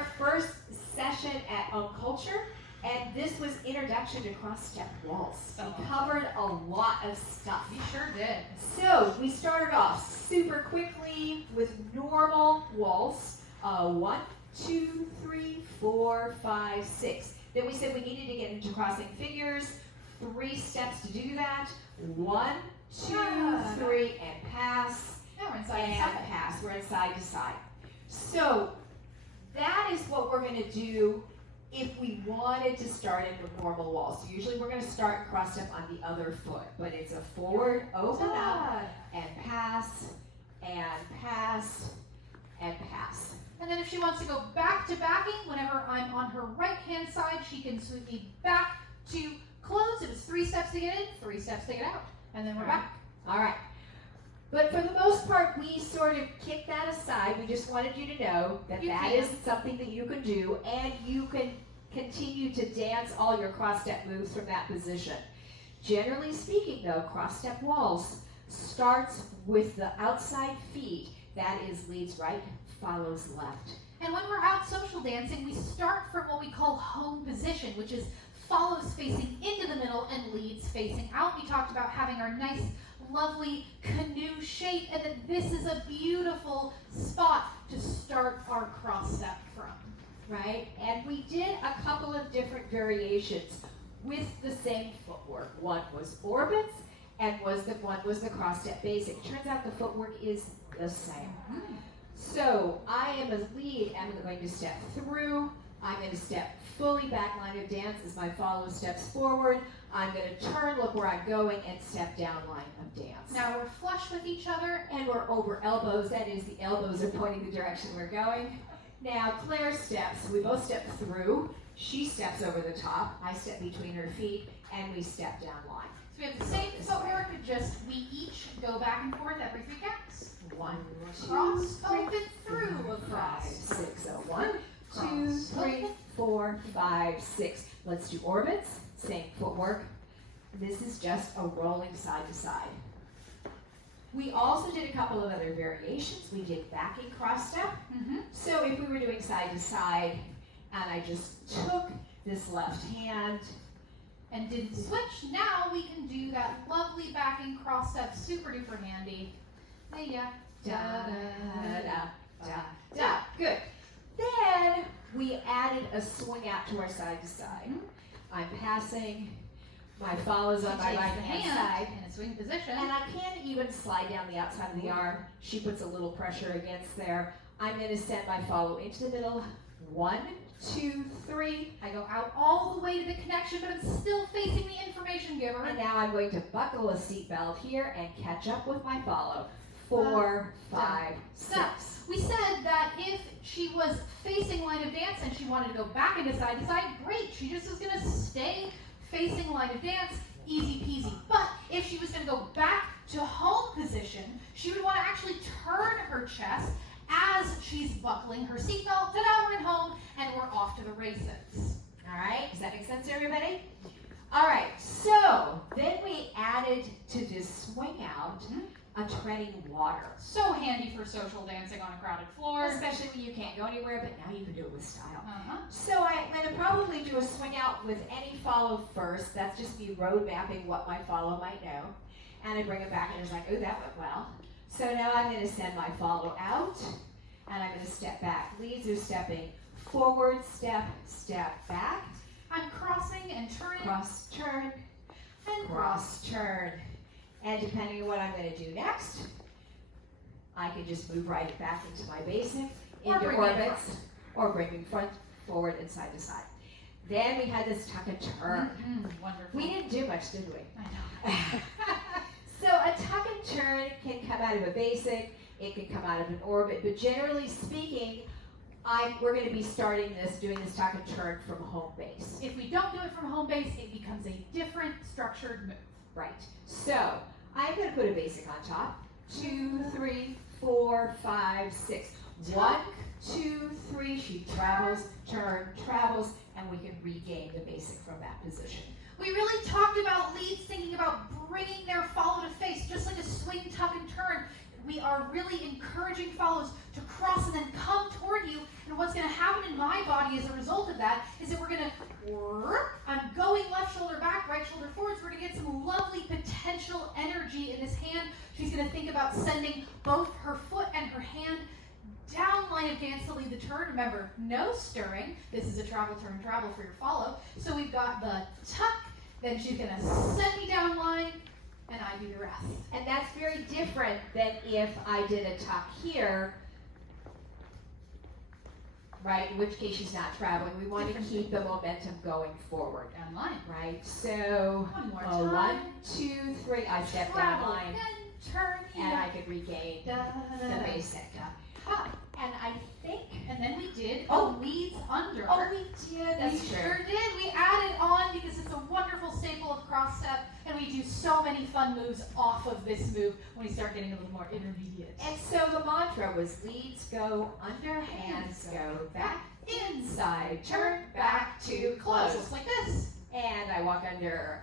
our first session at Culture, and this was Introduction to Cross-Step Waltz. We covered a lot of stuff. We sure did. So we started off super quickly with normal waltz. 1, 2, 3, 4, 5, 6. Then we said we needed to get into crossing figures. 3 steps to do that. 1, 2, 3, and pass. Now we're inside and to side. pass. We're in side to side. So that is what we're going to do if we wanted to start in a normal waltz. So usually we're going to start cross step on the other foot, but it's a forward, open up, and pass, and pass, and pass. And then if she wants to go back to backing, whenever I'm on her right-hand side, she can sweep me back to close. It was 3 steps to get in, 3 steps to get out. And then we're back. All right. But for the most part, we sort of kick that aside. We just wanted you to know that that is something that you can do, and you can continue to dance all your cross-step moves from that position. Generally speaking, though, cross-step waltz starts with the outside feet. That is leads right, follows left. And when we're out social dancing, we start from what we call home position, which is follows facing into the middle and leads facing out. We talked about having our nice, lovely canoe shape, and that this is a beautiful spot to start our cross step from. Right? And we did a couple of different variations with the same footwork. One was orbits, and one was the cross step basic. Turns out the footwork is the same. So I am a lead, I'm going to step through. I'm going to step fully back line of dance as my follow steps forward. I'm going to turn, look where I'm going, and step down line of dance. Now we're flush with each other. And we're over elbows. That is, the elbows are pointing the direction we're going. Now Claire steps. We both step through. She steps over the top. I step between her feet, and we step down line. So we have the same footwork, just we each go back and forth every 3 counts. 1, 2, Cross, 3, open, through, 5, across. 6. So 1, 2, 3, 4, 5, 6. Let's do orbits. Same footwork. This is just a rolling side to side. We also did a couple of other variations. We did backing cross step. So if we were doing side to side, and I just took this left hand and didn't switch, now we can do that lovely backing cross step, super duper handy. Yeah. Da da da da da. Good. Then we added a swing out to our side to side. I'm passing. My follows on my right hand side in a swing position. And I can even slide down the outside of the arm. She puts a little pressure against there. I'm going to send my follow into the middle. 1, 2, 3. I go out all the way to the connection, but I'm still facing the information giver. And now I'm going to buckle a seatbelt here and catch up with my follow. 4, 5, 6. We said that if she was facing line of dance and she wanted to go back into side to side, great. She just was going to stay facing line of dance, easy peasy. But if she was going to go back to home position, she would want to actually turn her chest as she's buckling her seatbelt. Ta-da, we're in home, and we're off to the races. All right, does that make sense to everybody? All right, so then we added to this swing out a treading water. So handy for social dancing on a crowded floor. Especially when you can't go anywhere, but now you can do it with style. So I'm going to probably do a swing out with any follow first. That's just me road mapping what my follow might know. And I bring it back and it's like, oh, that went well. So now I'm going to send my follow out, and I'm going to step back. Leads are stepping forward, step, step back. I'm crossing and turning. Cross, turn, and cross, turn. And depending on what I'm going to do next, I can just move right back into my basic, into orbits, or bringing front, forward, and side to side. Then we had this tuck and turn. Wonderful. We didn't do much, did we? I know. So a tuck and turn can come out of a basic, it can come out of an orbit, but generally speaking, we're going to be starting doing this tuck and turn from home base. If we don't do it from home base, it becomes a different structured move. Right. So I'm going to put a basic on top. 2, 3, 4, 5, 6. 1, 2, 3. She travels, turn, travels, and we can regain the basic from that position. We really talked about leads thinking about bringing their follow to face, just like a swing, tuck, and turn. We are really encouraging follows to cross and then come toward you. And what's what's going to happen in my body as a result of that is that we're going to, I'm going left shoulder back, right shoulder forwards. We're going to get some lovely potential energy in this hand. She's going to think about sending both her foot and her hand down line of dance to lead the turn. Remember, no stirring. This is a travel, turn, travel for your follow. So we've got the tuck, then she's going to send me down line, and I do the rest. And that's very different than if I did a tuck here, right? In which case she's not traveling. We want to keep the momentum going forward. Down line. Right? So, One more time. 1, 2, 3. I step down Travel, line, and turn, and I could regain the basic. Up. And I think, And then we did Oh. leads under. oh, we did. That's We true. sure did. We added on because it's a wonderful staple of cross step, and we do so many fun moves off of this move when we start getting a little more intermediate. And so the mantra was leads go under, hands go back, inside, turn, back to close. Just like this. And I walk under,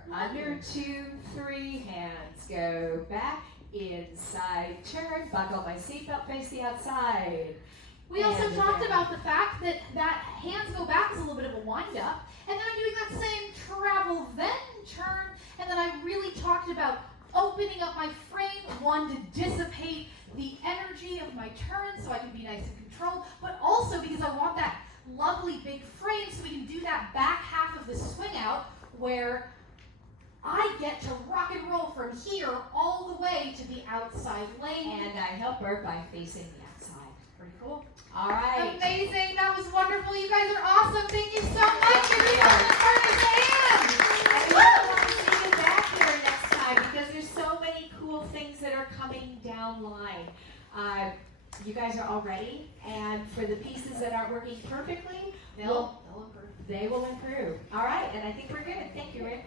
2, 3, hands go back, inside, turn, buckle my seatbelt, face the outside. We also And talked again. about the fact that hands go back is a little bit of a wind up, and then I'm doing that same travel, then turn, and then I really talked about opening up my frame, one, to dissipate the energy of my turn so I can be nice and controlled, but also because I want that lovely big frame so we can do that back half of the swing out where I get to rock and roll from here all the way to the outside lane. And I help her by facing the outside. Pretty cool. All right. Amazing. That was wonderful. You guys are awesome. Thank you so much. Thank Give you. yourself a part of the hand. And we want to see you back here next time because there's so many cool things that are coming down line. You guys are all ready, and for the pieces that aren't working perfectly, They'll improve. they will improve. All right, and I think we're good. Thank you, Rick.